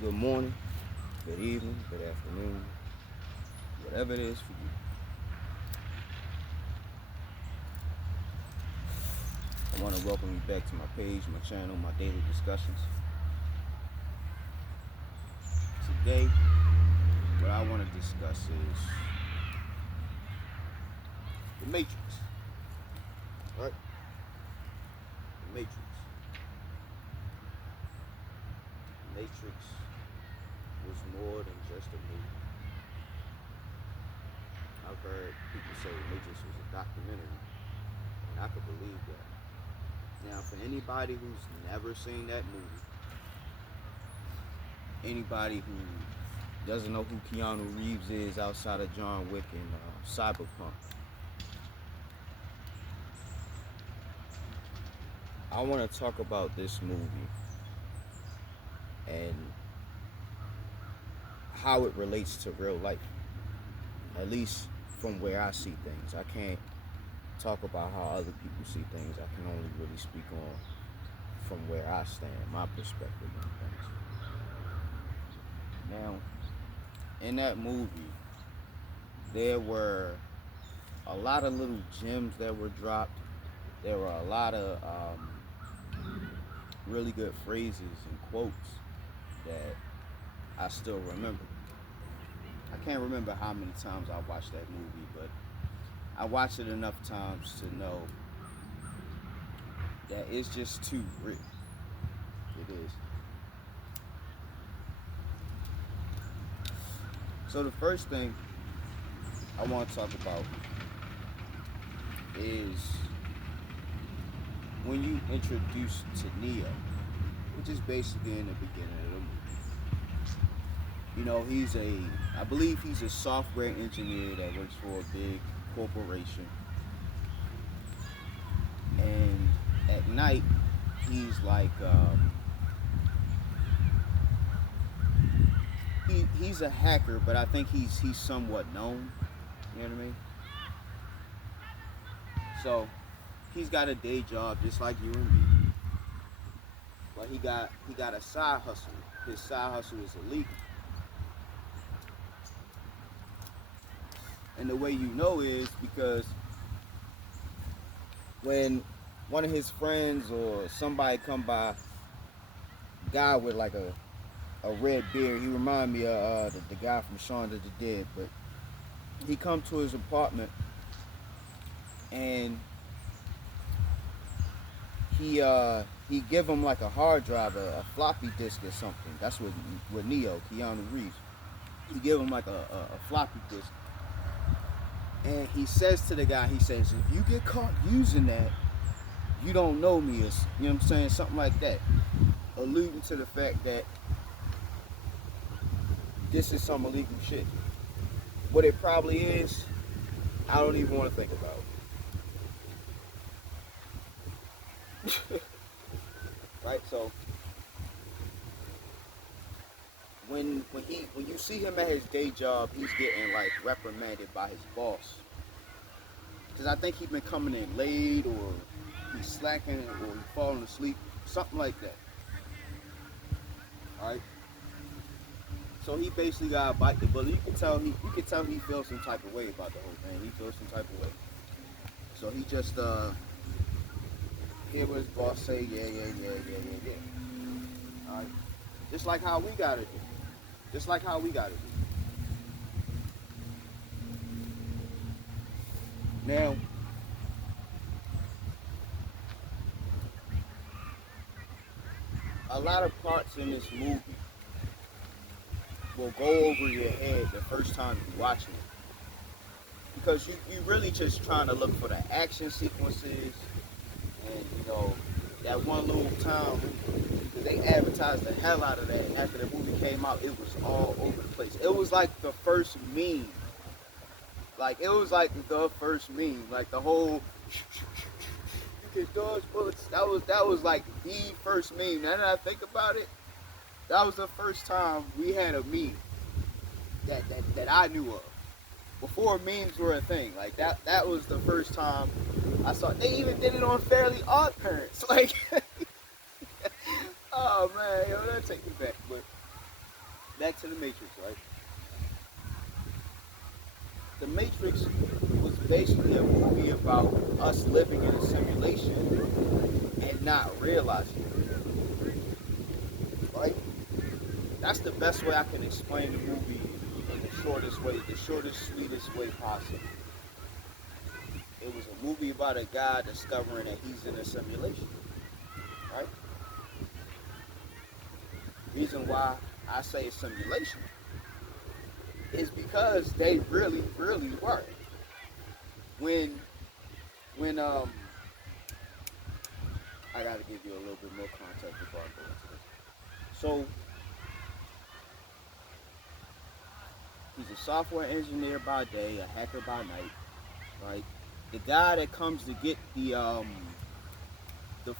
Good morning, good evening, good afternoon, whatever it is for you. I want to welcome you back to my page, my channel, my daily discussions. Today, what I want to discuss is the Matrix. Right? The Matrix. The Matrix was more than just a movie. I've heard people say the Matrix was a documentary, and I could believe that. Now, for anybody who's never seen that movie, anybody who doesn't know who Keanu Reeves is outside of John Wick and Cyberpunk, I want to talk about this movie and how it relates to real life, at least from where I see things. I can't talk about how other people see things. I can only really speak on from where I stand, my perspective on things. Now, in that movie, there were a lot of little gems that were dropped. There were a lot of really good phrases and quotes that I still remember. I can't remember how many times I watched that movie, but I watched it enough times to know that it's just too real. It is. So the first thing I want to talk about is when you introduce to Neo, which is basically in the beginning of the movie. You know, I believe he's a software engineer that works for a big corporation. And at night, he's like, he's a hacker, but I think he's somewhat known. You know what I mean? So he's got a day job just like you and me, but he got a side hustle. His side hustle is illegal, and the way you know is because when one of his friends or somebody come by, guy with like a red beard, he remind me of the guy from Shaun of the Dead, but he come to his apartment and he give him like a hard drive, a floppy disk or something. That's with Neo, Keanu Reeves. He give him like a floppy disk. And he says to the guy, he says, if you get caught using that, you don't know me. It's, you know what I'm saying? Something like that. Alluding to the fact that this is some illegal shit. What it probably is, I don't even want to think about it. Right? So when you see him at his day job, he's getting like reprimanded by his boss. Cause I think he's been coming in late, or he's slacking, or he's falling asleep, something like that. All right. So he basically got a bite the bullet. You can tell he feels some type of way about the whole thing. He feels some type of way. So he just hear what his boss say, yeah. All right. Just like how we gotta do. Just like how we gotta do. Now, a lot of parts in this movie will go over your head the first time you're watching it. Because you really just trying to look for the action sequences and, you know, that one little town. They advertised the hell out of that. And after the movie came out, it was all over the place. It was like the first meme. Like, it was like the first meme. Like, the whole, you can dodge bullets. That was like the first meme. Now that I think about it, that was the first time we had a meme that I knew of. Before memes were a thing. Like, that was the first time I saw. They even did it on Fairly Odd Parents. Like, oh man, yo, that take me back. But back to the Matrix, right? The Matrix was basically a movie about us living in a simulation and not realizing it, right? That's the best way I can explain the movie in the shortest way, the shortest, sweetest way possible. It was a movie about a guy discovering that he's in a simulation, right? Reason why I say a simulation is because they really, really were. When, when I gotta give you a little bit more context before I go into this. So, he's a software engineer by day, a hacker by night, right? The guy that comes to get the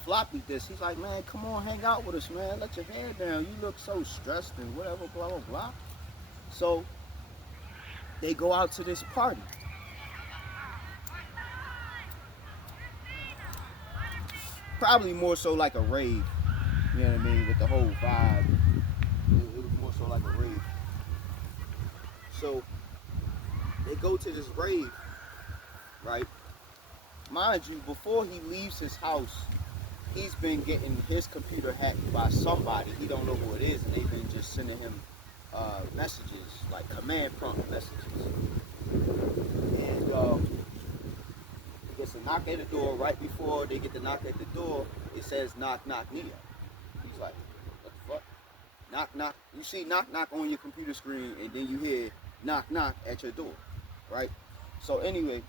floppy disk, he's like, man, come on, hang out with us, man. Let your hair down. You look so stressed and whatever, blah, blah, blah. So they go out to this party. Probably more so like a rave, you know what I mean, with the whole vibe. It was more so like a rave. So they go to this rave, right? Mind you, before he leaves his house, he's been getting his computer hacked by somebody. He don't know who it is, and they've been just sending him messages, like command prompt messages. And he gets a knock at the door. Right before they get the knock at the door, it says knock knock Neo. He's like, what the fuck? Knock knock. You see knock knock on your computer screen, and then you hear knock knock at your door, right? So anyway,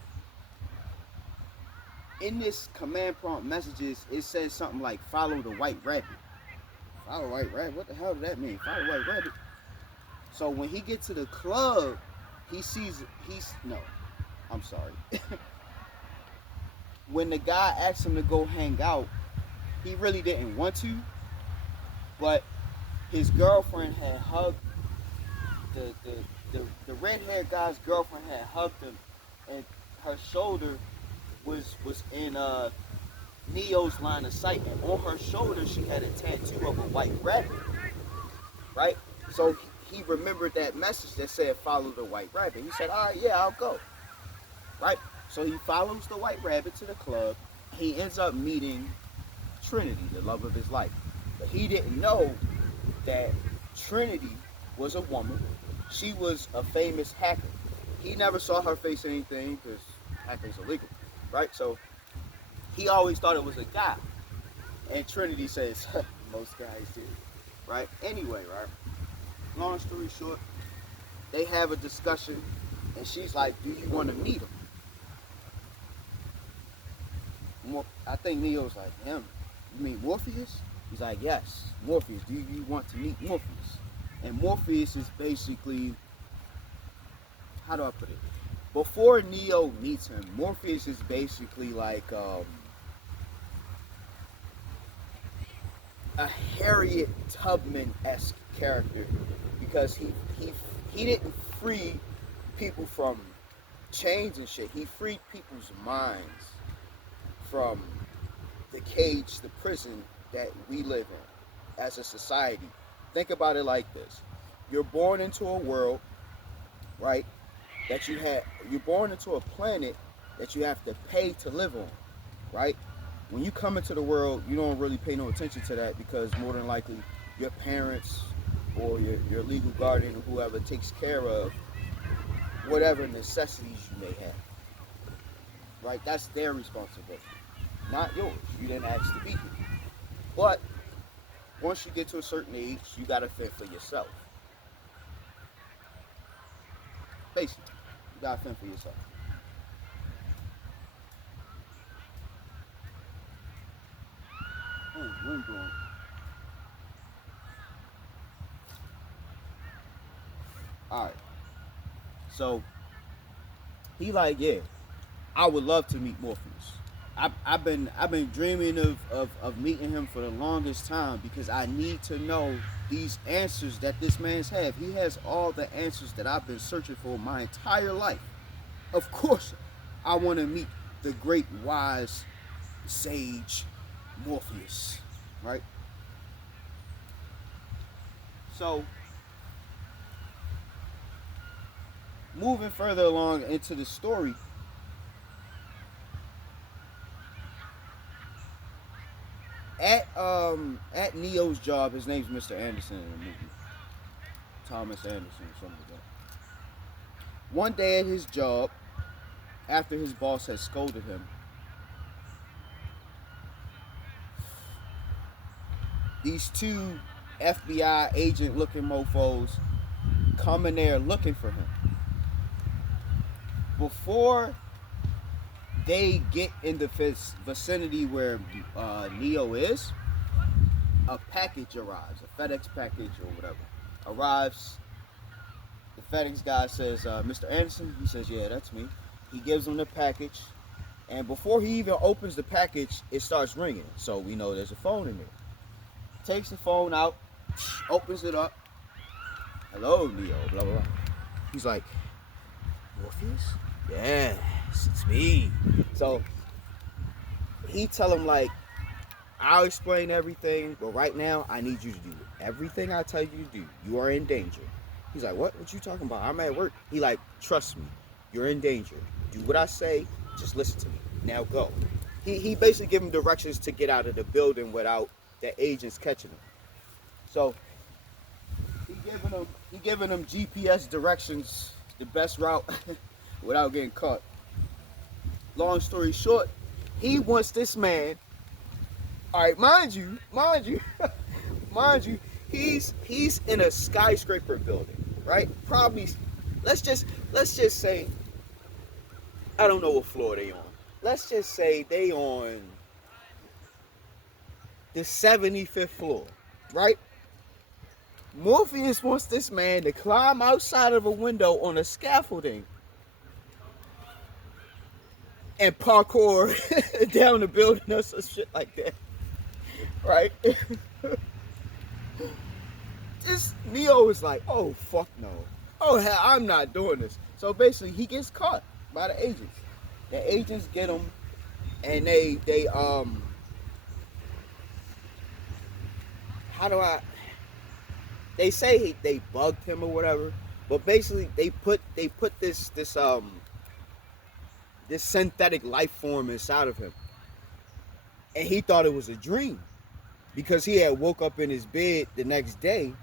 in this command prompt messages, it says something like follow the white rabbit. Follow white rabbit? What the hell does that mean? Follow white rabbit? So when he gets to the club, I'm sorry. When the guy asked him to go hang out, he really didn't want to, but his girlfriend had hugged, the red-haired guy's girlfriend had hugged him, and her shoulder was in Neo's line of sight, and on her shoulder she had a tattoo of a white rabbit, right? So he remembered that message that said follow the white rabbit. He said, all right, yeah, I'll go, right? So he follows the white rabbit to the club. He ends up meeting Trinity, the love of his life, but he didn't know that Trinity was a woman. She was a famous hacker. He never saw her face or anything because hacking's illegal, right? So he always thought it was a guy. And Trinity says, most guys do, right? Anyway, right? Long story short, they have a discussion, and she's like, do you want to meet him? I think Neo's like, him? You mean Morpheus? He's like, yes, Morpheus. Do you want to meet Morpheus? And Morpheus is basically, how do I put it? Before Neo meets him, Morpheus is basically like a Harriet Tubman-esque character, because he didn't free people from chains and shit. He freed people's minds from the cage, the prison that we live in as a society. Think about it like this. You're born into a world, right, you're born into a planet that you have to pay to live on, right? When you come into the world, you don't really pay no attention to that, because more than likely your parents or your legal guardian or whoever takes care of whatever necessities you may have, right? That's their responsibility, not yours. You didn't ask to be here. But once you get to a certain age, you gotta fend for yourself. Basically, you gotta fend for yourself. What are you doing? Alright. So he like, yeah, I would love to meet Morpheus. I've been dreaming of meeting him for the longest time, because I need to know these answers that this man's have. He has all the answers that I've been searching for my entire life. Of course, I want to meet the great wise sage Morpheus, right? So moving further along into the story, at Neo's job, his name's Mr. Anderson in the movie, Thomas Anderson or something like that. One day at his job, after his boss had scolded him, these two FBI agent looking mofos come in there looking for him. Before they get in the vicinity where Neo is, a package arrives, a FedEx package or whatever arrives. The FedEx guy says, Mr. Anderson? He says, yeah, that's me. He gives him the package, and before he even opens the package, it starts ringing. So we know there's a phone in there. Takes the phone out, opens it up. Hello, Neo, blah, blah, blah. He's like, Morpheus? Yes, it's me. So he tell him, like, I'll explain everything, but right now I need you to do everything I tell you to do. You are in danger. He's like, what you talking about? I'm at work. He like, trust me, you're in danger. Do what I say, just listen to me. Now go. He basically give him directions to get out of the building without the agents catching him. So he giving him GPS directions, the best route without getting caught. Long story short, he wants this man. All right, mind you, he's in a skyscraper building, right? Probably, let's just say, I don't know what floor they on. Let's just say they on the 75th floor, right? Morpheus wants this man to climb outside of a window on a scaffolding and parkour down the building or some shit like that, right? This Neo is like, oh fuck no, oh hell, I'm not doing this. So basically, he gets caught by the agents. The agents get him, and they they say they bugged him or whatever, but basically they put this synthetic life form inside of him, and he thought it was a dream because he had woke up in his bed the next day.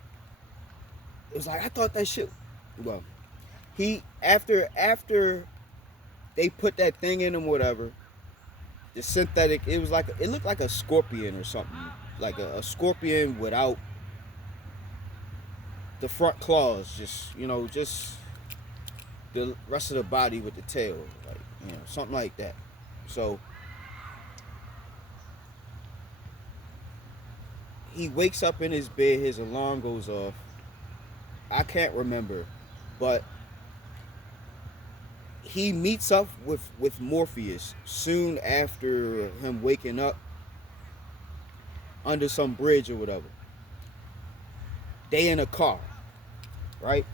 It was like, I thought that shit. Well, he after they put that thing in him, whatever. The synthetic, it looked like a scorpion or something, like a scorpion without the front claws, just the rest of the body with the tail, like something like that. So he wakes up in his bed, his alarm goes off. I can't remember, but he meets up with Morpheus soon after him waking up under some bridge or whatever. They in a car, right?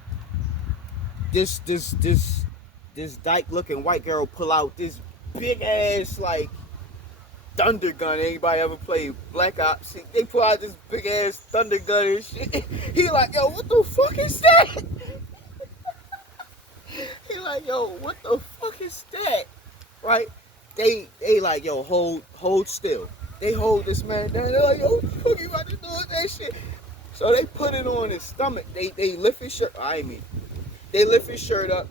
This dyke looking white girl pull out this big ass like thunder gun. Anybody ever played Black Ops? They pull out this big ass thunder gun and shit. He like, yo, what the fuck is that? He like, yo, what the fuck is that? Right? They like, yo, hold still. They hold this man down. They're like, yo, what the fuck you about to do with that shit? So they put it on his stomach. They lift his shirt. They lift his shirt up.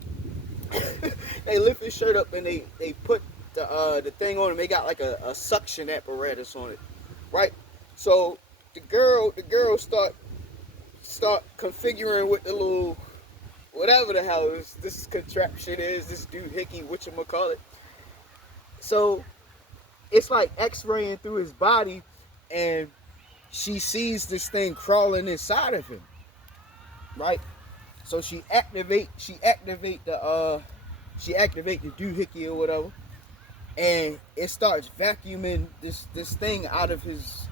They lift his shirt up and they put the thing on him. They got like a suction apparatus on it, right? So the girl start configuring with the little whatever the hell this contraption is. This doohickey, whatchamacallit. So it's like X-raying through his body, and she sees this thing crawling inside of him, right? So she activate the doohickey or whatever, and it starts vacuuming this thing out of his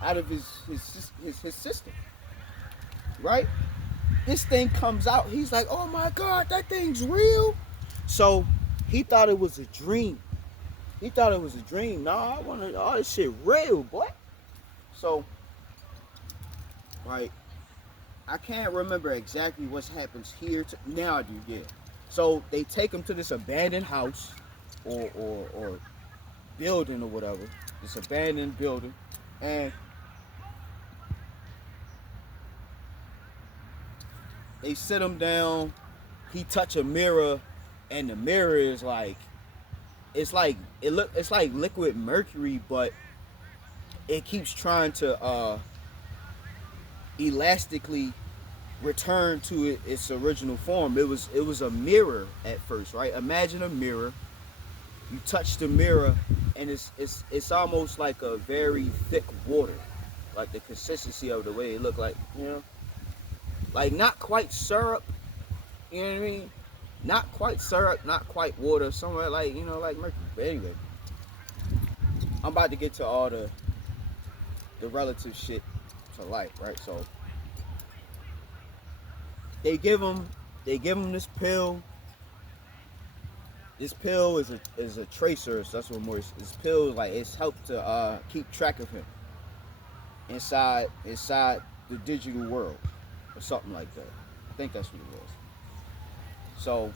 system, right? This thing comes out. He's like, oh my God, that thing's real. So he thought it was a dream. Nah, I wanted all this shit real, boy. So, right, I can't remember exactly what happens here. Now I do, yeah. So they take him to this abandoned house or building or whatever, this abandoned building, and they sit him down. He touch a mirror, and the mirror is like, it's like liquid mercury, but it keeps trying to elastically return to its original form. It was a mirror at first, right? Imagine a mirror. You touch the mirror, and it's almost like a very thick water, like the consistency of the way it looked like, like not quite syrup. You know what I mean? Not quite syrup, not quite water. Somewhere like like mercury. But anyway, I'm about to get to all the relative shit to life, right? So they give him this pill. This pill is a tracer, so that's what more. This pill like it's helped to keep track of him inside the digital world or something like that. I think that's what it was. So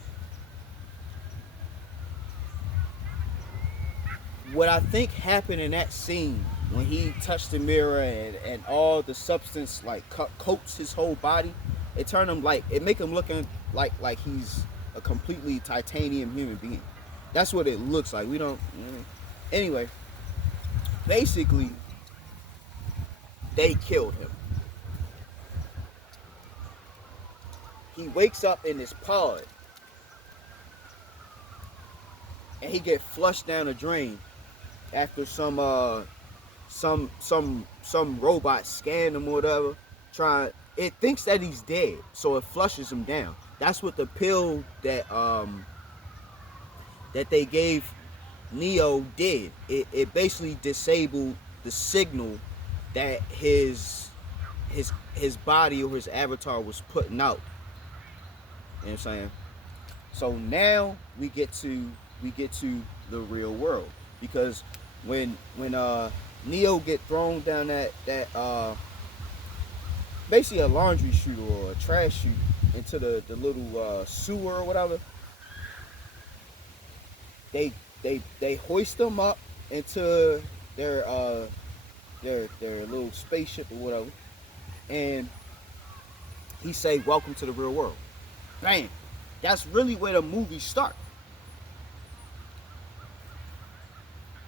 what I think happened in that scene when he touched the mirror and all the substance like coats his whole body, it turned him like it make him looking like he's a completely titanium human being. That's what it looks like. We don't. Anyway, basically, they killed him. He wakes up in this pod, and he get flushed down a drain after some robot scanned him or whatever. It thinks that he's dead, so it flushes him down. That's what the pill that they gave Neo did. It basically disabled the signal that his body or his avatar was putting out. You know what I'm saying? So now we get to the real world, because when Neo get thrown down that basically a laundry chute or a trash chute into the little sewer or whatever, they hoist them up into their little spaceship or whatever, and he say, "Welcome to the real world." Bam! That's really where the movie starts.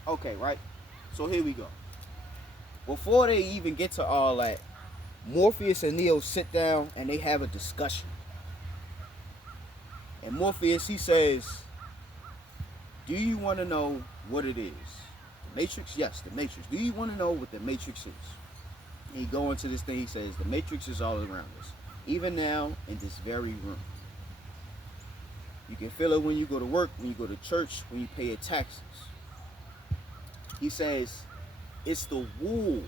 Okay, right? So here we go. Before they even get to all that, Morpheus and Neo sit down and they have a discussion. And Morpheus, he says, "Do you want to know what it is? The Matrix?" "Yes, the Matrix." "Do you want to know what the Matrix is?" And he go into this thing, he says, "The Matrix is all around us, even now in this very room. You can feel it when you go to work, when you go to church, when you pay your taxes." He says, "It's the wool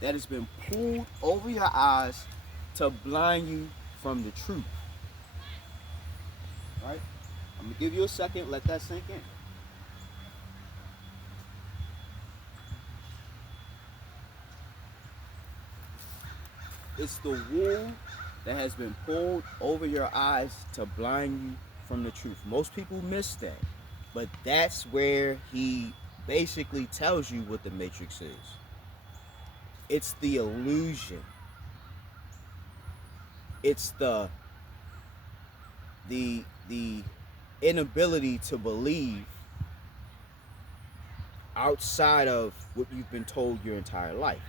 that has been pulled over your eyes to blind you from the truth." Right? I'm going to give you a second, let that sink in. It's the wool that has been pulled over your eyes to blind you from the truth. Most people miss that, but that's where he basically tells you what the Matrix is. It's the illusion. It's the inability to believe outside of what you've been told your entire life.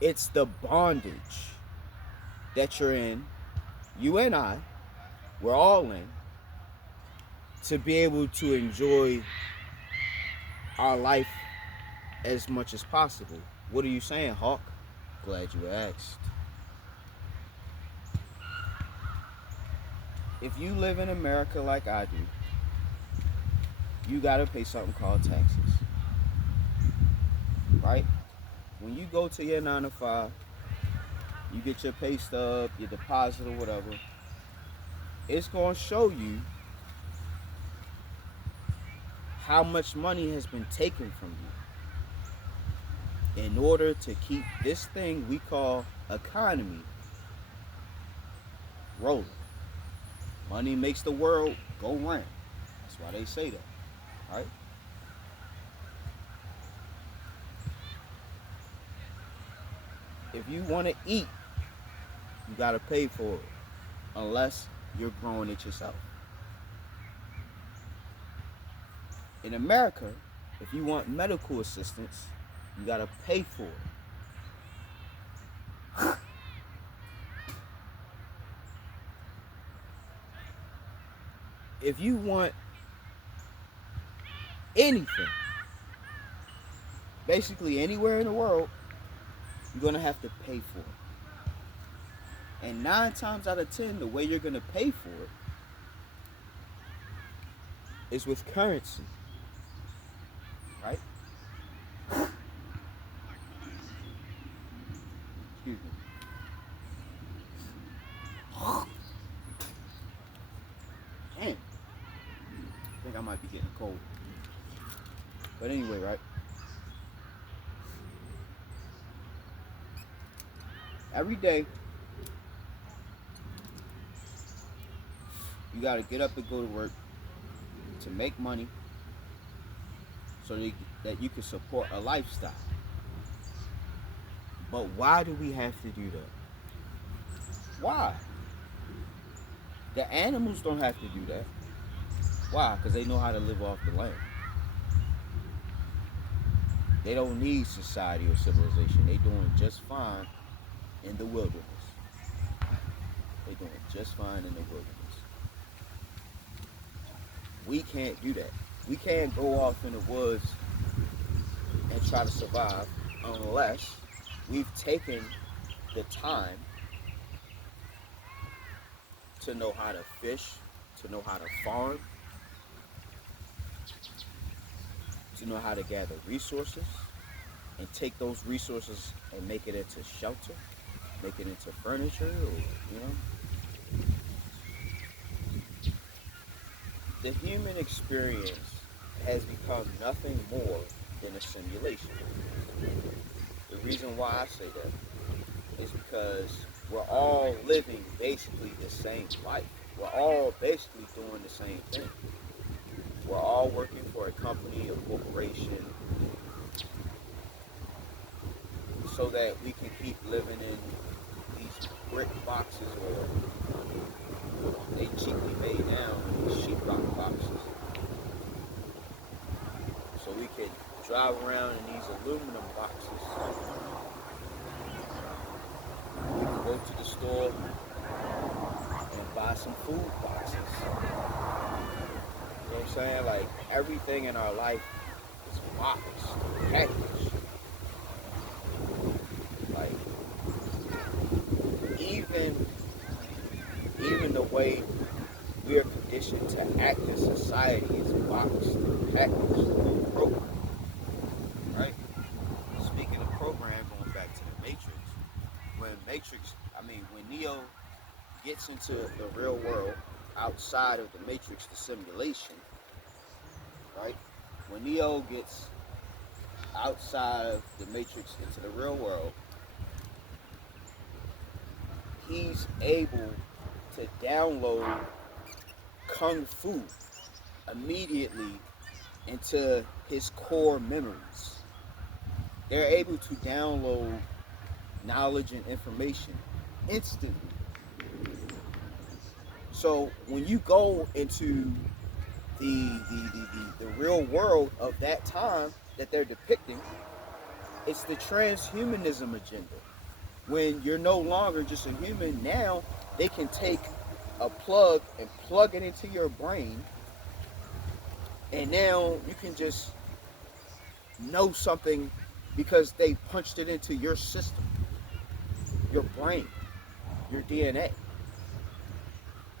It's the bondage that you're in, you and I, we're all in, to be able to enjoy our life as much as possible. What are you saying, Hawk? Glad you asked. If you live in America like I do, you gotta pay something called taxes. Right? When you go to your 9 to 5, you get your pay stub, your deposit or whatever, it's gonna show you how much money has been taken from you in order to keep this thing we call economy rolling. Money makes the world go round. That's why they say that, right? If you want to eat, you got to pay for it, unless you're growing it yourself. In America, if you want medical assistance, you got to pay for it. If you want anything, basically anywhere in the world, you're going to have to pay for it. And 9 times out of 10, the way you're going to pay for it is with currency, right? Excuse me. Damn. I think I might be getting cold. But anyway, right? Every day, you got to get up and go to work to make money so that you can support a lifestyle. But why do we have to do that? Why? The animals don't have to do that. Why? Because they know how to live off the land. They don't need society or civilization. They're doing just fine in the wilderness. They're doing just fine in the wilderness. We can't do that. We can't go off in the woods and try to survive unless we've taken the time to know how to fish, to know how to farm, to know how to gather resources, and take those resources and make it into shelter, make it into furniture, or, you know. The human experience has become nothing more than a simulation. The reason why I say that is because we're all living basically the same life. We're all basically doing the same thing. We're all working for a company, a corporation, so that we can keep living in these brick boxes, or they cheaply made down sheetrock boxes. So we can drive around in these aluminum boxes. We can go to the store and buy some food boxes. You know what I'm saying? Like, everything in our life is boxed, packaged. Like, even the way we are conditioned to act in society is boxed, packaged, programmed, right? Speaking of program, going back to the Matrix, when Neo gets into the real world outside of the Matrix, the simulation, right? When Neo gets outside of the Matrix into the real world, he's able to download Kung Fu immediately into his core memories. They're able to download knowledge and information instantly. So when you go into the real world of that time that they're depicting, it's the transhumanism agenda. When you're no longer just a human, now they can take a plug and plug it into your brain, and now you can just know something because they punched it into your system, your brain, your DNA.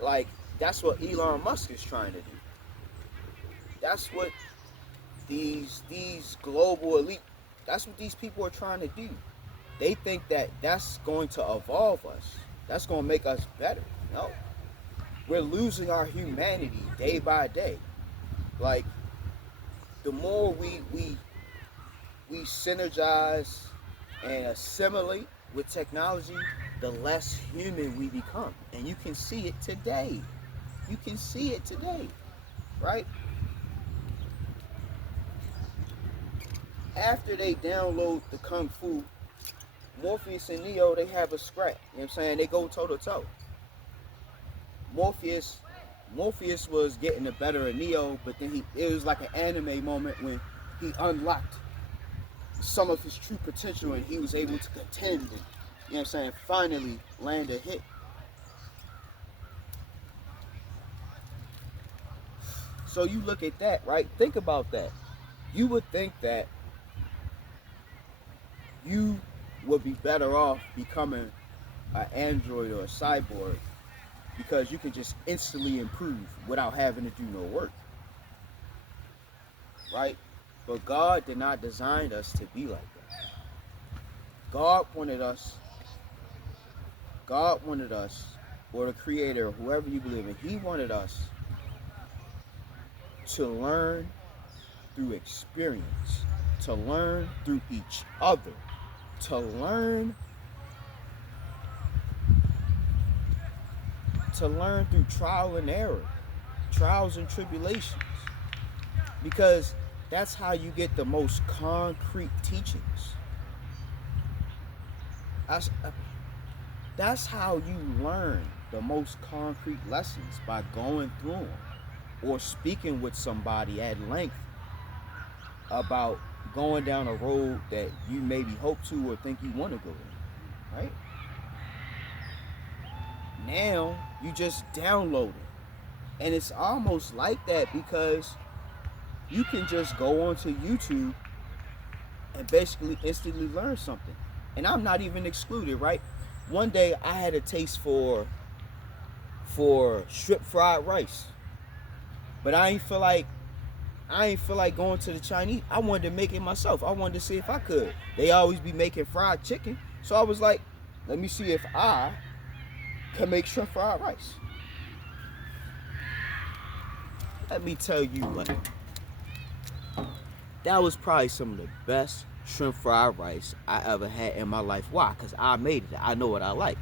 Like, that's what Elon Musk is trying to do. That's what these global elite, that's what these people are trying to do. They think that that's going to evolve us. That's going to make us better. No. We're losing our humanity day by day. Like, the more we synergize and assimilate with technology, the less human we become. And you can see it today. You can see it today, right? After they download the Kung Fu, Morpheus and Neo, they have a scrap. You know what I'm saying? They go toe to toe. Morpheus was getting the better of Neo, but then it was like an anime moment when he unlocked some of his true potential and he was able to contend and, you know what I'm saying, finally land a hit. So you look at that, right? Think about that. You would think that you would be better off becoming an android or a cyborg because you can just instantly improve without having to do no work, right? But God did not design us to be like that. God wanted us, or the creator, whoever you believe in, he wanted us to learn through experience, to learn through each other, to learn through trial and error, trials and tribulations, because that's how you get the most concrete teachings. That's how you learn the most concrete lessons, by going through them or speaking with somebody at length about going down a road that you maybe hope to or think you want to go in, right? Now you just download it. And it's almost like that because you can just go onto YouTube and basically instantly learn something. And I'm not even excluded, right? One day I had a taste for strip fried rice. But I ain't feel like going to the Chinese. I wanted to make it myself. I wanted to see if I could. They always be making fried chicken. So I was like, let me see if I can make shrimp fried rice. Let me tell you, like, that was probably some of the best shrimp fried rice I ever had in my life. Why? Because I made it. I know what I like.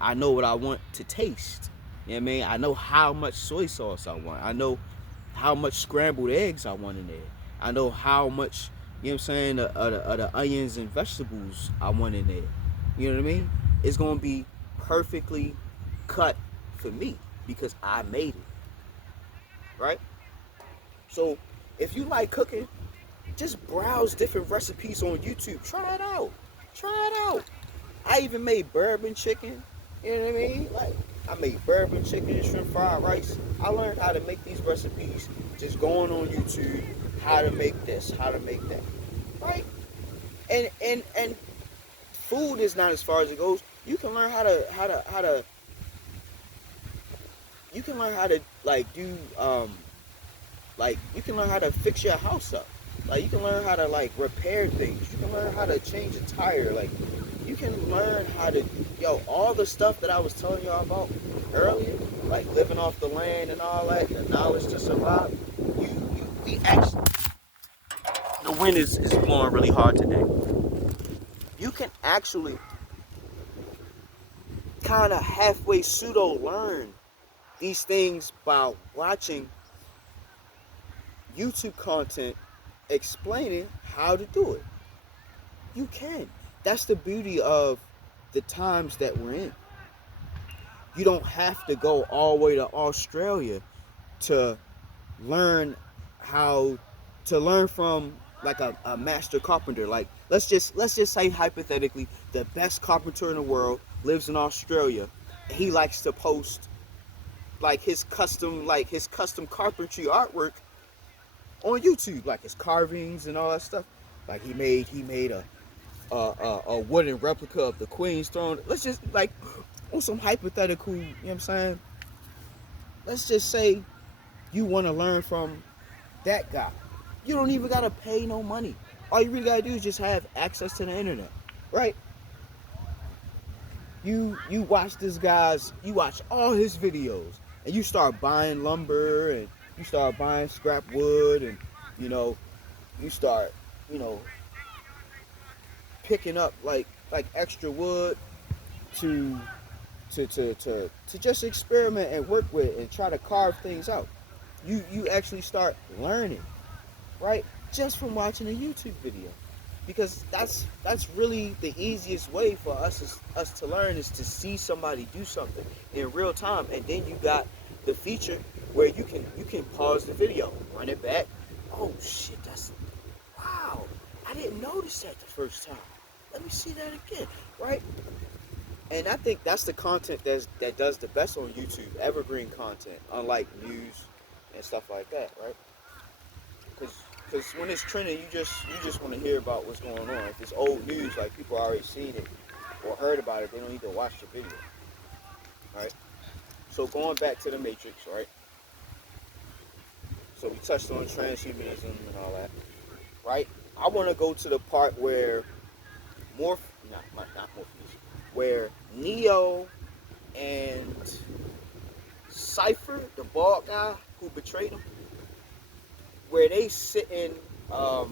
I know what I want to taste. You know what I mean? I know how much soy sauce I want. I know how much scrambled eggs I want in there. I know how much, you know what I'm saying, the onions and vegetables I want in there. You know what I mean? It's going to be perfectly cut for me because I made it. Right? So if you like cooking, just browse different recipes on YouTube. Try it out. I even made bourbon chicken. You know what I mean? Like, I made bourbon chicken, shrimp fried rice. I learned how to make these recipes just going on YouTube, how to make this, how to make that. Right? And food is not as far as it goes. You can learn how to you can learn how to like do like you can learn how to fix your house up. Like, you can learn how to like repair things. You can learn how to change a tire. Like, you can learn how to, all the stuff that I was telling y'all about earlier, like living off the land and all that, the knowledge to survive. We actually, the wind is blowing really hard today. You can actually kind of halfway pseudo learn these things by watching YouTube content explaining how to do it. You can. That's the beauty of the times that we're in. You don't have to go all the way to Australia to learn from like a master carpenter. Like, let's just say hypothetically the best carpenter in the world lives in Australia. He likes to post like his custom carpentry artwork on YouTube, like his carvings and all that stuff. Like he made a wooden replica of the Queen's throne. Let's just, like, on some hypothetical, you know what I'm saying? Let's just say you want to learn from that guy. You don't even gotta pay no money. All you really gotta do is just have access to the internet, right? You watch all his videos, and you start buying lumber, and you start buying scrap wood, and you start picking up like extra wood to to just experiment and work with and try to carve things out. You actually start learning, right? Just from watching a YouTube video. Because that's really the easiest way for us to learn, is to see somebody do something in real time. And then you got the feature where you can pause the video, run it back. Oh shit, that's wow. I didn't notice that the first time. Let me see that again, right? And I think that's the content that does the best on YouTube, evergreen content, unlike news and stuff like that, right? Because when it's trending, you just want to hear about what's going on. If it's old news, like people already seen it or heard about it, they don't need to watch the video, right? So going back to the Matrix, right? So we touched on transhumanism and all that, right? I want to go to the part where not Morpheus, where Neo and Cypher, the bald guy who betrayed him, where they sit in, I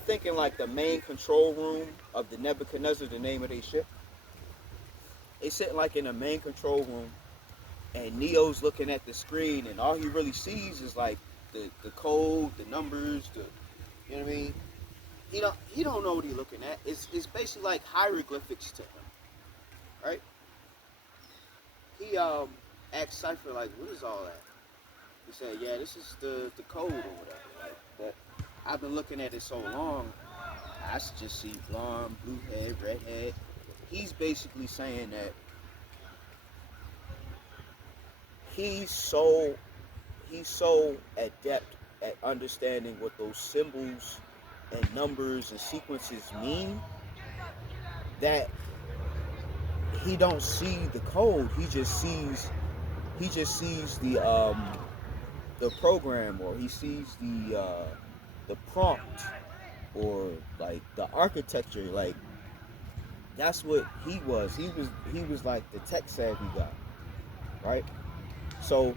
think in like the main control room of the Nebuchadnezzar, the name of their ship. They sitting like in the main control room, and Neo's looking at the screen, and all he really sees is like the code, the numbers, you know what I mean? He don't know what he's looking at. It's basically like hieroglyphics to him, right? He asked Cypher like, "What is all that?" He said, "Yeah, this is the code or whatever. Like that. I've been looking at it so long, I just see blonde, blue head, red head." He's basically saying that he's so adept at understanding what those symbols and numbers and sequences mean that he don't see the code. He just sees the program, or he sees the prompt, or like the architecture. Like that's what he was. He was like the tech savvy guy, right? So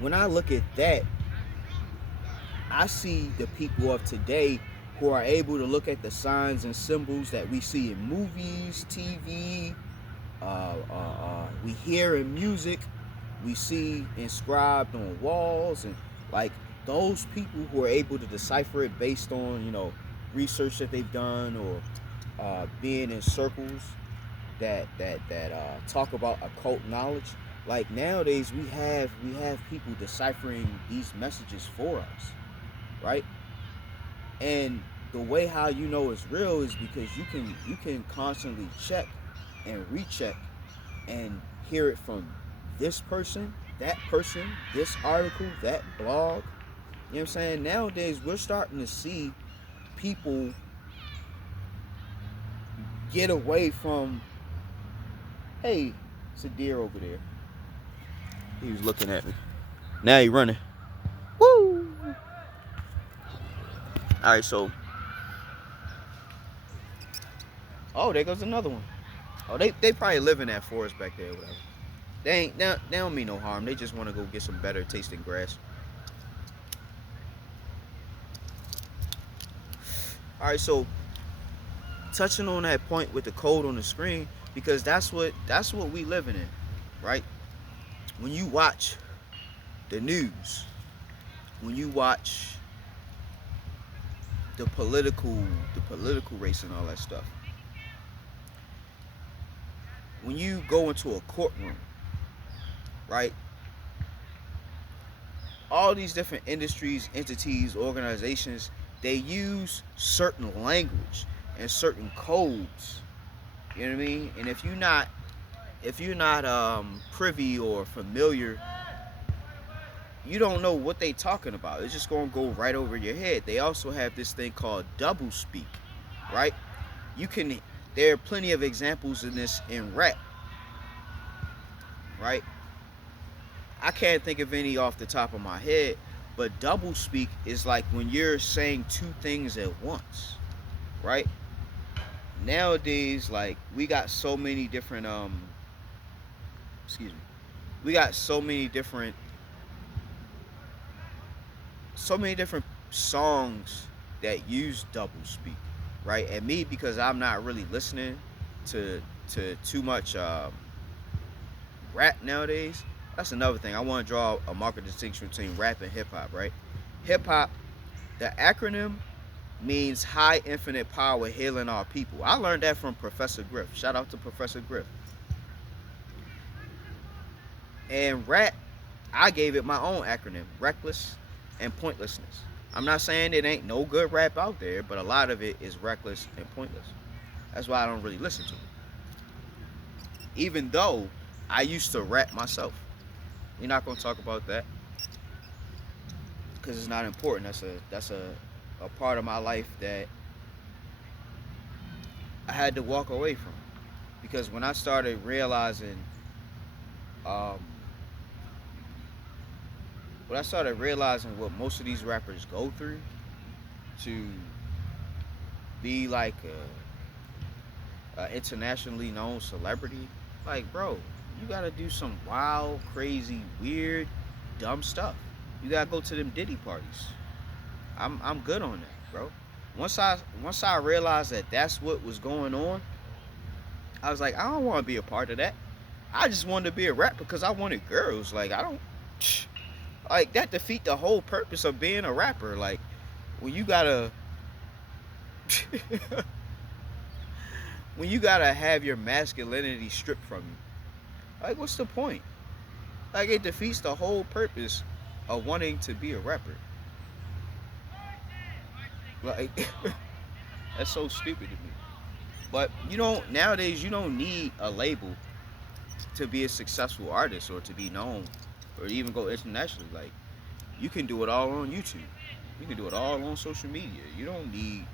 when I look at that, I see the people of today who are able to look at the signs and symbols that we see in movies, TV, we hear in music, we see inscribed on walls, and like those people who are able to decipher it based on, research that they've done, or being in circles that talk about occult knowledge. Like nowadays, we have people deciphering these messages for us, right? And the way how you know it's real is because you can constantly check and recheck and hear it from this person, this article, that blog. You know what I'm saying? Nowadays, we're starting to see people get away from, hey, it's a deer over there. He was looking at me. Now he running. Woo! All right, so. Oh, there goes another one. Oh, they probably live in that forest back there or whatever. They don't mean no harm. They just want to go get some better tasting grass. All right, so touching on that point with the code on the screen, because that's what we living in, right? When you watch the news, when you watch the political race and all that stuff, when you go into a courtroom, right? All these different industries, entities, organizations, they use certain language and certain codes. You know what I mean? And if you're not privy or familiar, you don't know what they talking about. It's just gonna go right over your head. They also have this thing called double speak, right? There are plenty of examples in this in rap, right? I can't think of any off the top of my head, but double speak is like when you're saying two things at once, right? Nowadays, like we got so many different we got so many different songs that use double speak, right? And me, because I'm not really listening to too much rap nowadays. That's another thing. I want to draw a marked distinction between rap and hip hop, right? Hip hop, the acronym means high infinite power healing our people. I learned that from Professor Griff. Shout out to Professor Griff. And rap, I gave it my own acronym, reckless and pointlessness. I'm not saying it ain't no good rap out there, but a lot of it is reckless and pointless. That's why I don't really listen to it. Even though I used to rap myself. We're not gonna talk about that because it's not important. That's a part of my life that I had to walk away from, because when I started realizing, what most of these rappers go through to be like a internationally known celebrity, like, bro, you gotta do some wild, crazy, weird, dumb stuff. You gotta go to them Diddy parties. I'm good on that, bro. Once I realized that that's what was going on, I was like, I don't want to be a part of that. I just wanted to be a rapper because I wanted girls. Like, I don't, like, that defeat the whole purpose of being a rapper. Like, when you gotta when you gotta have your masculinity stripped from you, like, what's the point? Like, it defeats the whole purpose of wanting to be a rapper. Like, that's so stupid to me. But nowadays you don't need a label to be a successful artist or to be known or even go internationally. Like, you can do it all on YouTube. You can do it all on social media. You don't need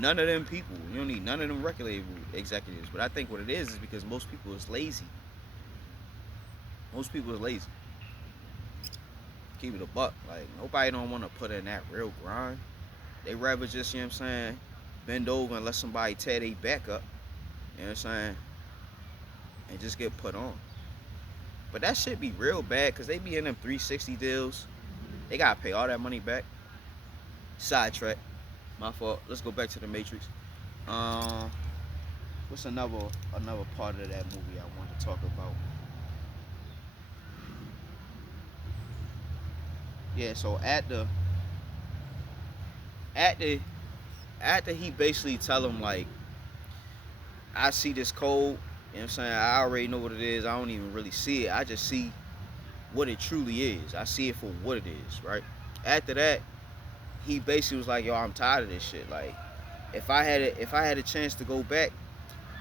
none of them people. You don't need none of them record label executives. But I think what it is because most people is lazy. Most people is lazy. Keep it a buck. Like, nobody don't want to put in that real grind. They rather just, you know what I'm saying, bend over and let somebody tear their back up, you know what I'm saying, and just get put on. But that shit be real bad because they be in them 360 deals. They got to pay all that money back. Sidetrack. My fault. Let's go back to the Matrix. What's another part of that movie I want to talk about? Yeah, so after he basically tell him, like, I see this code, you know what I'm saying, I already know what it is, I don't even really see it, I just see what it truly is. I see it for what it is, right? After that, he basically was like, yo, I'm tired of this shit. Like, if I had a chance to go back,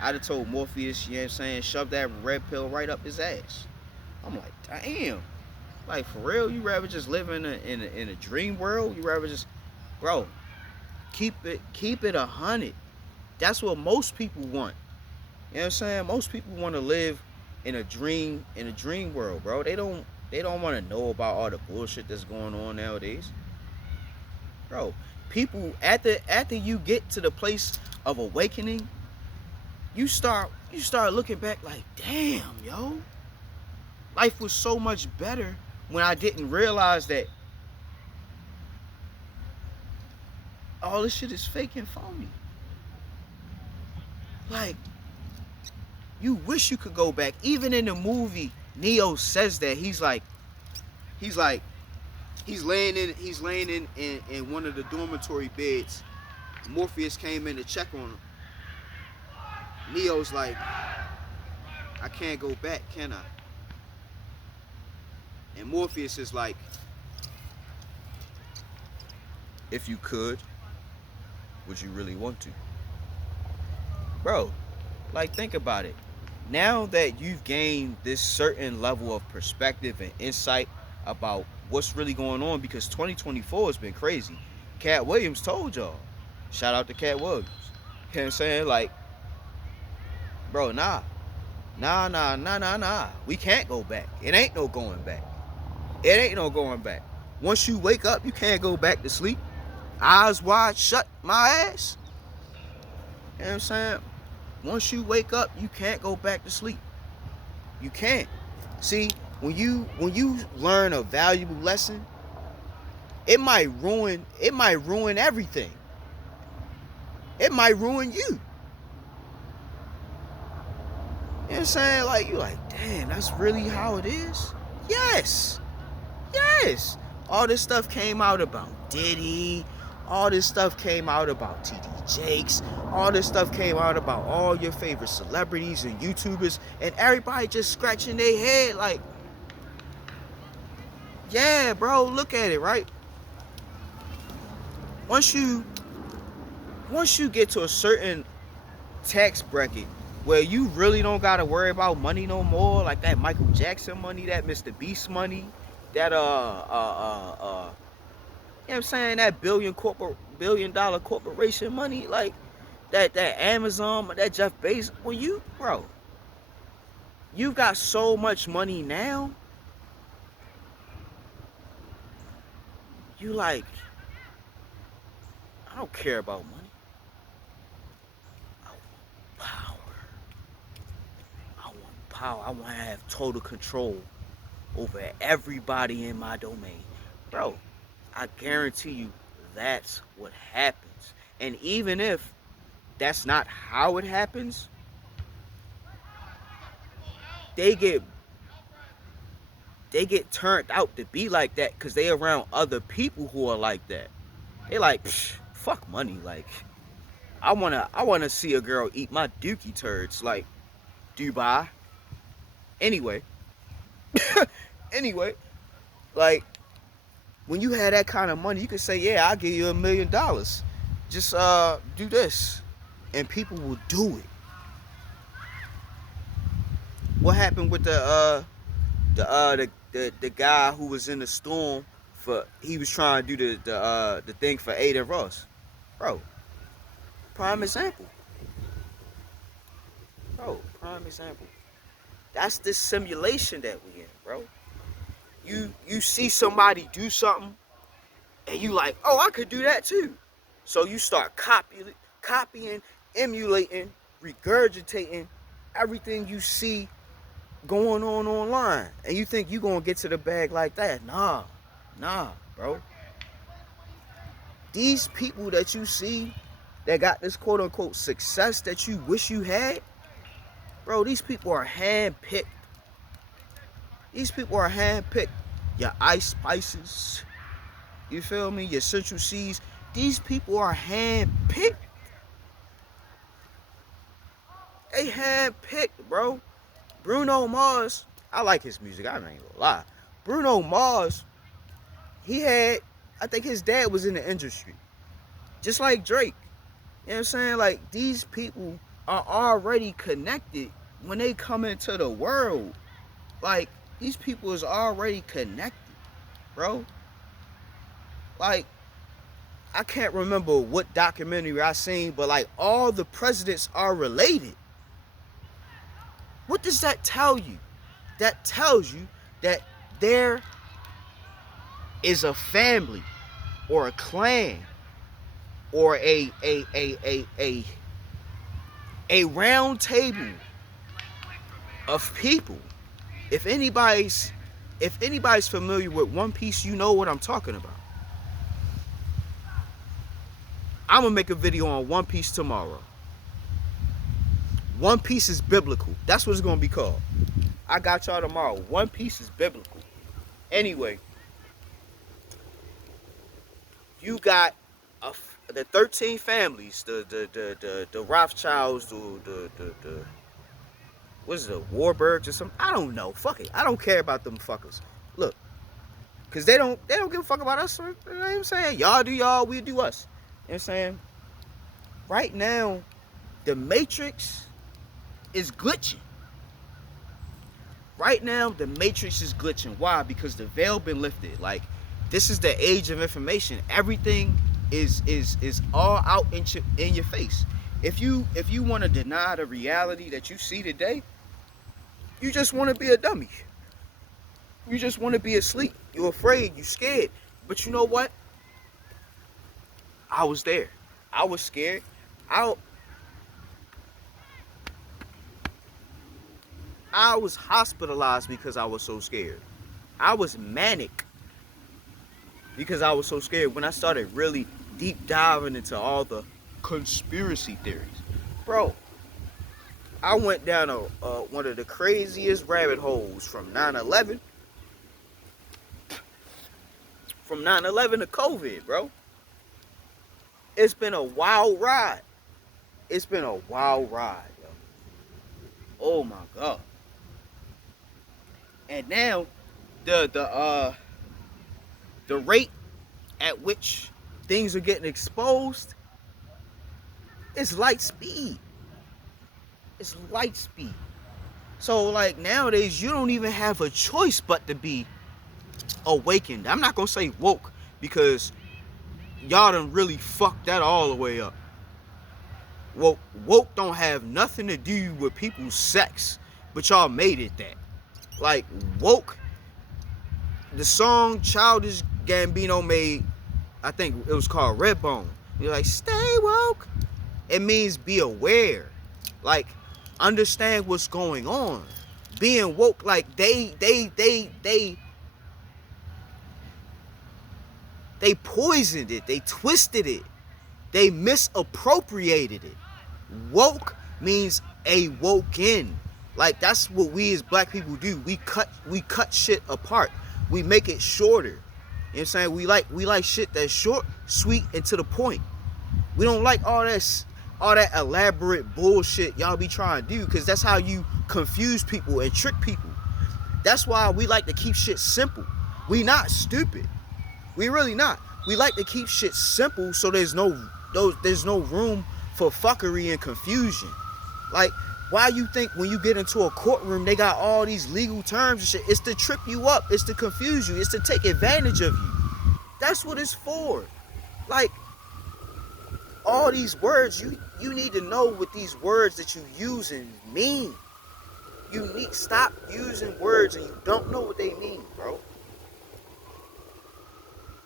I'd have told Morpheus, you know what I'm saying, shove that red pill right up his ass. I'm like, damn. Like, for real, you rather just live in a dream world? You rather just, bro, keep it 100. That's what most people want. You know what I'm saying? Most people want to live in a dream world, bro. They don't want to know about all the bullshit that's going on nowadays. Bro, people, after you get to the place of awakening, you start looking back like, damn, yo, life was so much better when I didn't realize that all this shit is fake and phony. Like, you wish you could go back. Even in the movie, Neo says that he's laying in one of the dormitory beds. Morpheus came in to check on him. Neo's like, I can't go back, can I? And Morpheus is like, if you could, would you really want to? Bro, like, think about it. Now that you've gained this certain level of perspective and insight about what's really going on, because 2024 has been crazy. Katt Williams told y'all. Shout out to Katt Williams. You know what I'm saying? Like, bro, nah. We can't go back. It ain't no going back. It ain't no going back. Once you wake up, you can't go back to sleep. Eyes wide shut, my ass. You know what I'm saying? Once you wake up, you can't go back to sleep. You can't. See, when you learn a valuable lesson, it might ruin everything. It might ruin you. know what I'm saying? Like, you like, damn, that's really how it is? Yes. Yes. All this stuff came out about Diddy. All this stuff came out about TD Jakes. All this stuff came out about all your favorite celebrities and YouTubers. And everybody just scratching their head like, yeah, bro, look at it, right? Once you get to a certain tax bracket where you really don't gotta worry about money no more, like that Michael Jackson money, that Mr. Beast money, that you know what I'm saying, that billion dollar corporation money, like that Amazon, that Jeff Bezos, when you, bro, you've got so much money now, you like, I don't care about money. I want power. I want power. I want to have total control over everybody in my domain. Bro, I guarantee you that's what happens. And even if that's not how it happens, they get turned out to be like that because they around other people who are like that. They like, fuck money. Like, I wanna see a girl eat my dookie turds. Like, Dubai. Anyway, like, when you have that kind of money, you can say, yeah, I'll give you $1 million. Just do this, and people will do it. What happened with the guy who was in the storm he was trying to do the thing for Aiden Ross, bro? Prime example, bro. Prime example. That's the simulation that we in, bro. You see somebody do something, and you like, oh, I could do that too. So you start copying, emulating, regurgitating everything you see going on online, and you think you gonna get to the bag like that. Nah, bro. These people that you see that got this quote-unquote success that you wish you had, bro, these people are hand-picked. These people are hand-picked. Your Ice Spices, you feel me? Your Central C's. These people are hand-picked. They hand-picked, bro. Bruno Mars, I like his music, I ain't gonna lie. Bruno Mars, I think his dad was in the industry. Just like Drake. You know what I'm saying? Like, these people are already connected when they come into the world. Like, these people is already connected, bro. Like, I can't remember what documentary I seen, but like, all the presidents are related. What does that tell you? That tells you that there is a family or a clan or a round table of people. If anybody's familiar with One Piece, you know what I'm talking about. I'm gonna make a video on One Piece tomorrow. One Piece is biblical. That's what it's gonna be called. I got y'all tomorrow. One Piece is biblical. Anyway, you got the 13 families, the Rothschilds, the what is it, Warburgs or something? I don't know. Fuck it. I don't care about them fuckers. Look, cause they don't give a fuck about us. You know what I'm saying? Y'all do y'all, we do us. You know what I'm saying? Right now, the Matrix is glitching. Right now, the Matrix is glitching. Why? Because the veil been lifted. Like, this is the age of information. Everything is all out in your face. If you want to deny the reality that you see today, you just want to be a dummy. You just want to be asleep. You're afraid. You're scared. But you know what? I was there. I was scared. I was hospitalized because I was so scared. I was manic because I was so scared when I started really deep diving into all the conspiracy theories. Bro, I went down one of the craziest rabbit holes from 9/11, from 9/11 to COVID, bro. It's been a wild ride. It's been a wild ride, yo. Oh my God. And now the rate at which things are getting exposed is light speed. It's light speed. So like nowadays you don't even have a choice but to be awakened. I'm not gonna say woke because y'all done really fucked that all the way up. Woke don't have nothing to do with people's sex, but y'all made it that. Like woke, the song Childish Gambino made, I think it was called Redbone. You're like, stay woke. It means be aware. Like, understand what's going on. Being woke, like they poisoned it. They twisted it. They misappropriated it. Woke means awoken. Like that's what we as black people do. We cut shit apart. We make it shorter. You know what I'm saying? We like shit that's short, sweet, and to the point. We don't like all that elaborate bullshit y'all be trying to do, because that's how you confuse people and trick people. That's why we like to keep shit simple. We not stupid. We really not. We like to keep shit simple so there's no room for fuckery and confusion. Like, why you think when you get into a courtroom they got all these legal terms and shit? It's to trip you up. It's to confuse you. It's to take advantage of you. That's what it's for. Like, all these words, you need to know what these words that you using mean. You need stop using words and you don't know what they mean, bro.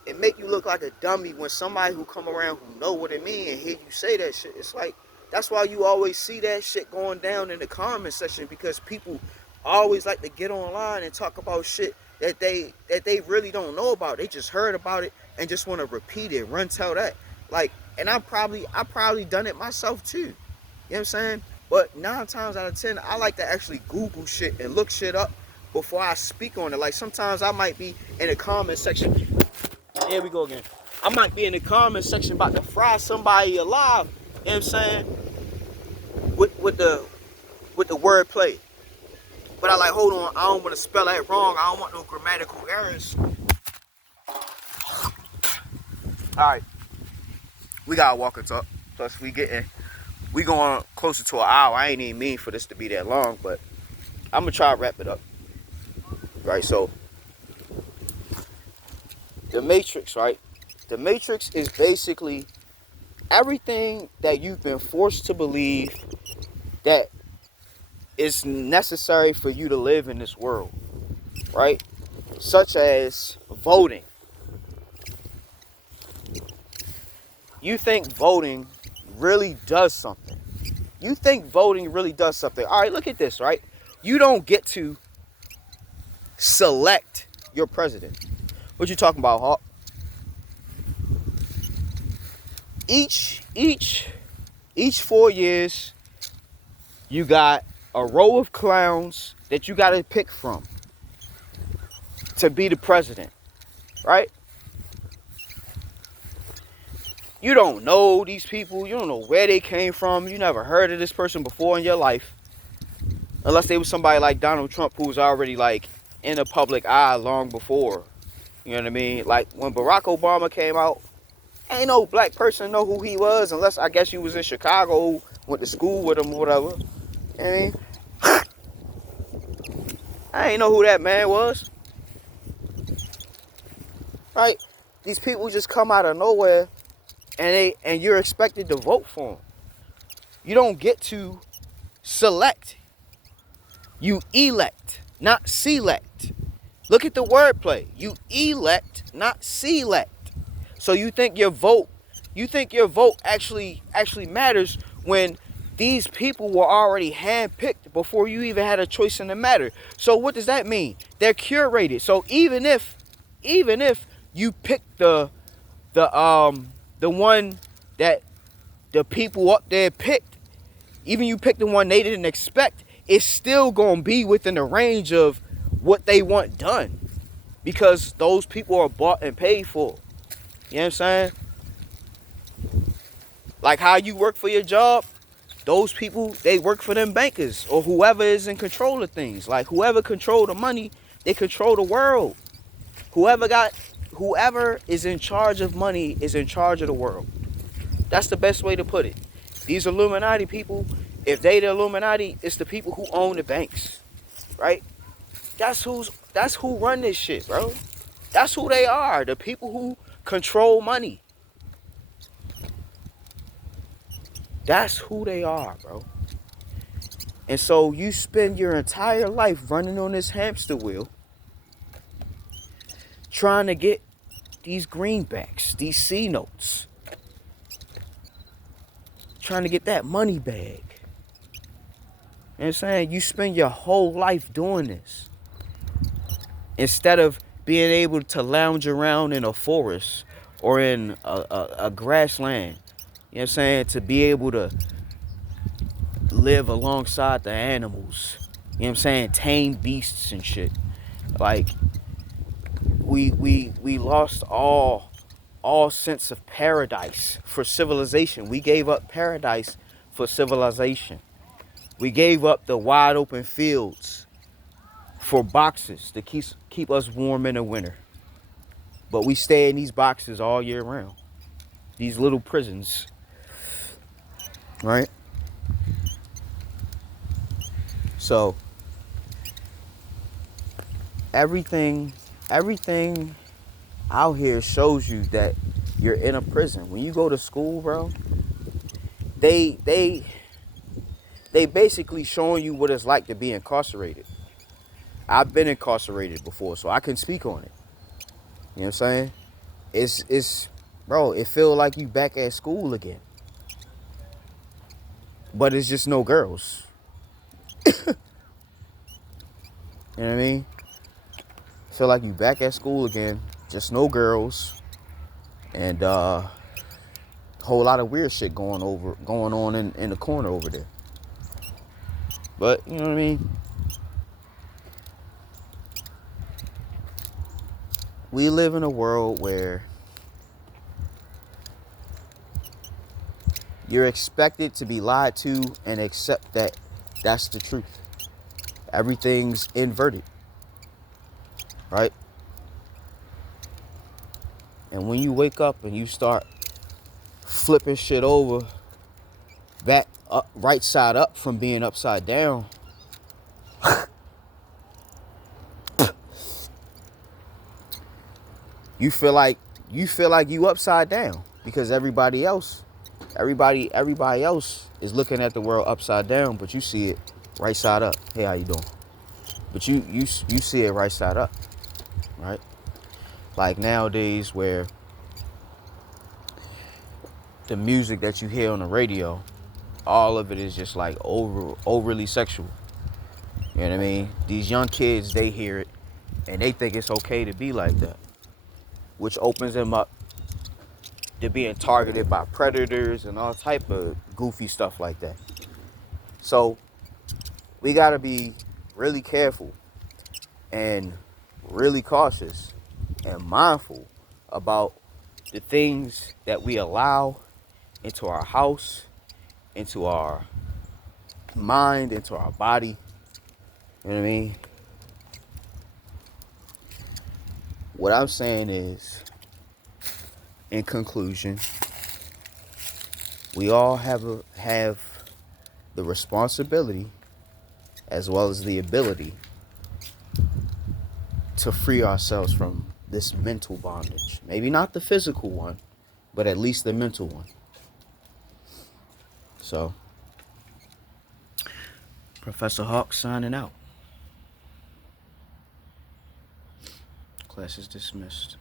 It make you look like a dummy when somebody who come around who know what it mean and hear you say that shit. It's like, that's why you always see that shit going down in the comment section, because people always like to get online and talk about shit that they really don't know about. They just heard about it and just want to repeat it, run tell that. Like, and I probably done it myself too. You know what I'm saying? But 9 times out of 10, I like to actually Google shit and look shit up before I speak on it. Like, sometimes I might be in the comment section. Here we go again. I might be in the comment section about to fry somebody alive. You know what I'm saying? With the word play. But I like, hold on, I don't want to spell that wrong. I don't want no grammatical errors. Alright. We gotta walk and talk. Plus we going closer to an hour. I ain't even mean for this to be that long, but I'm gonna try to wrap it up. Right, so the Matrix, right? The Matrix is basically everything that you've been forced to believe that is necessary for you to live in this world, right? Such as voting. You think voting really does something. You think voting really does something. All right, look at this, right? You don't get to select your president. What you talking about, Hawk? Each 4 years, you got a row of clowns that you got to pick from to be the president, right? You don't know these people. You don't know where they came from. You never heard of this person before in your life. Unless they was somebody like Donald Trump, who was already like in the public eye long before. You know what I mean? Like when Barack Obama came out, ain't no black person know who he was, unless I guess you was in Chicago, went to school with him or whatever. I mean, I ain't know who that man was. Right? These people just come out of nowhere and you're expected to vote for them. You don't get to select. You elect, not select. Look at the wordplay. You elect, not select. So you think your vote actually matters when these people were already handpicked before you even had a choice in the matter. So what does that mean? They're curated. So even if you pick the one that the people up there picked, even you pick the one they didn't expect, it's still going to be within the range of what they want done. Because those people are bought and paid for. You know what I'm saying? Like how you work for your job, those people, they work for them bankers or whoever is in control of things. Like whoever control the money, they control the world. Whoever is in charge of money is in charge of the world. That's the best way to put it. These Illuminati people, if they the Illuminati, it's the people who own the banks, right? That's who run this shit, bro. That's who they are. The people who control money. That's who they are, bro. And so you spend your entire life running on this hamster wheel, trying to get these greenbacks, these C notes, trying to get that money bag. You know what I'm saying? You spend your whole life doing this instead of being able to lounge around in a forest or in a grassland. You know what I'm saying? To be able to live alongside the animals. You know what I'm saying? Tame beasts and shit. Like we lost all sense of paradise for civilization. We gave up paradise for civilization. We gave up the wide open fields for boxes to keep us warm in the winter. But we stay in these boxes all year round. These little prisons. Right? So everything out here shows you that you're in a prison. When you go to school, bro, they basically showing you what it's like to be incarcerated. I've been incarcerated before, so I can speak on it. You know what I'm saying? It's bro, it feel like you back at school again. But it's just no girls. You know what I mean? Feel like you back at school again, just no girls, and whole lot of weird shit going on in the corner over there. But you know what I mean? We live in a world where you're expected to be lied to and accept that that's the truth. Everything's inverted, right? And when you wake up and you start flipping shit over back up, right side up from being upside down, you feel like you upside down because everybody else is looking at the world upside down, but you see it right side up. Hey, how you doing? But you see it right side up, right? Like nowadays where the music that you hear on the radio, all of it is just like overly sexual. You know what I mean? These young kids, they hear it and they think it's okay to be like that, which opens them up to being targeted by predators and all type of goofy stuff like that. So we gotta be really careful and really cautious and mindful about the things that we allow into our house, into our mind, into our body. You know what I mean? What I'm saying is, in conclusion, we all have the responsibility as well as the ability to free ourselves from this mental bondage. Maybe not the physical one, but at least the mental one. So, Professor Hawk signing out. Class is dismissed.